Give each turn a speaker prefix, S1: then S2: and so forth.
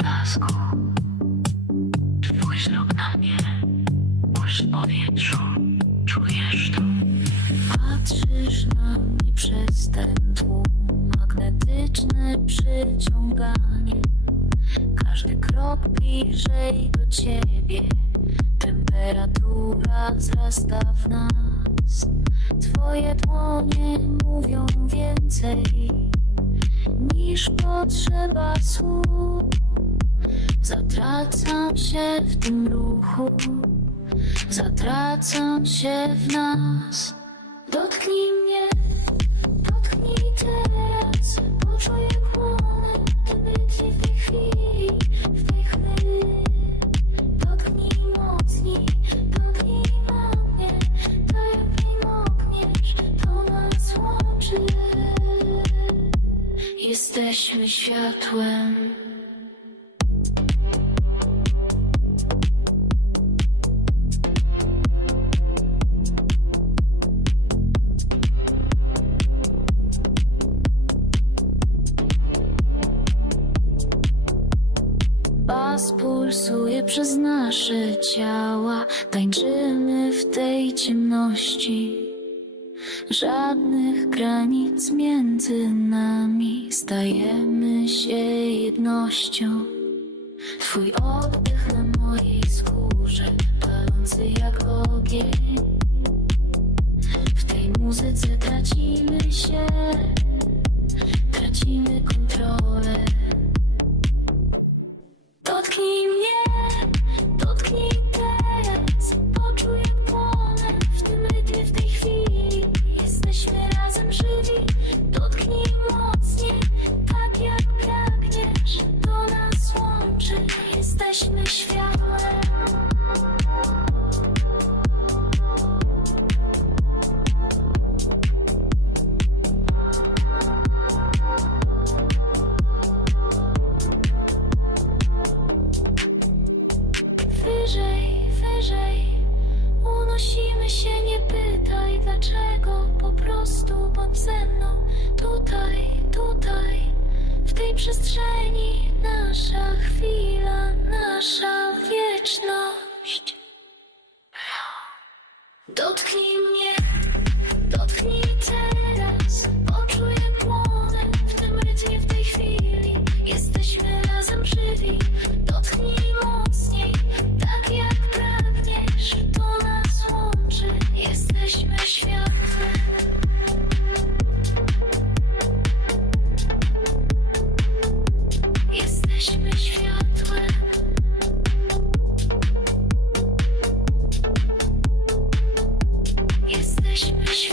S1: blasku. Twój wzrok na mnie, puls w powietrzu, czujesz to.
S2: Patrzysz na mnie przez ten tłum, magnetyczne przyciąganie. Każdy krok bliżej do ciebie, temperatura wzrasta w nas. Twoje dłonie mówią więcej niż potrzeba słów. Zatracam się w tym ruchu. Zatracam się w nas. Dotknij mnie, dotknij teraz. Poczuj jak ten rytm w tej chwili, w tej chwili. Dotknij mocniej, dotknij na mnie. Tak jak mi mokniesz, to nas łączy. Jesteśmy światłem Bas pulsuje przez nasze ciała, tańczymy w tej ciemności. Żadnych granic między nami, stajemy się jednością. Twój oddech na mojej skórze, palący jak ogień. W tej muzyce tracimy się, tracimy kontrolę. Dotknij mnie, dotknij w tym rytmie w tej chwili Jesteśmy razem żywi. Dotknij mocniej, tak jak pragniesz nas jesteśmy światłem Unosimy się, nie pytaj dlaczego Po prostu bądź ze mną Tutaj, tutaj. W tej przestrzeni Nasza chwila, nasza wieczność. Dotknij Gitmiş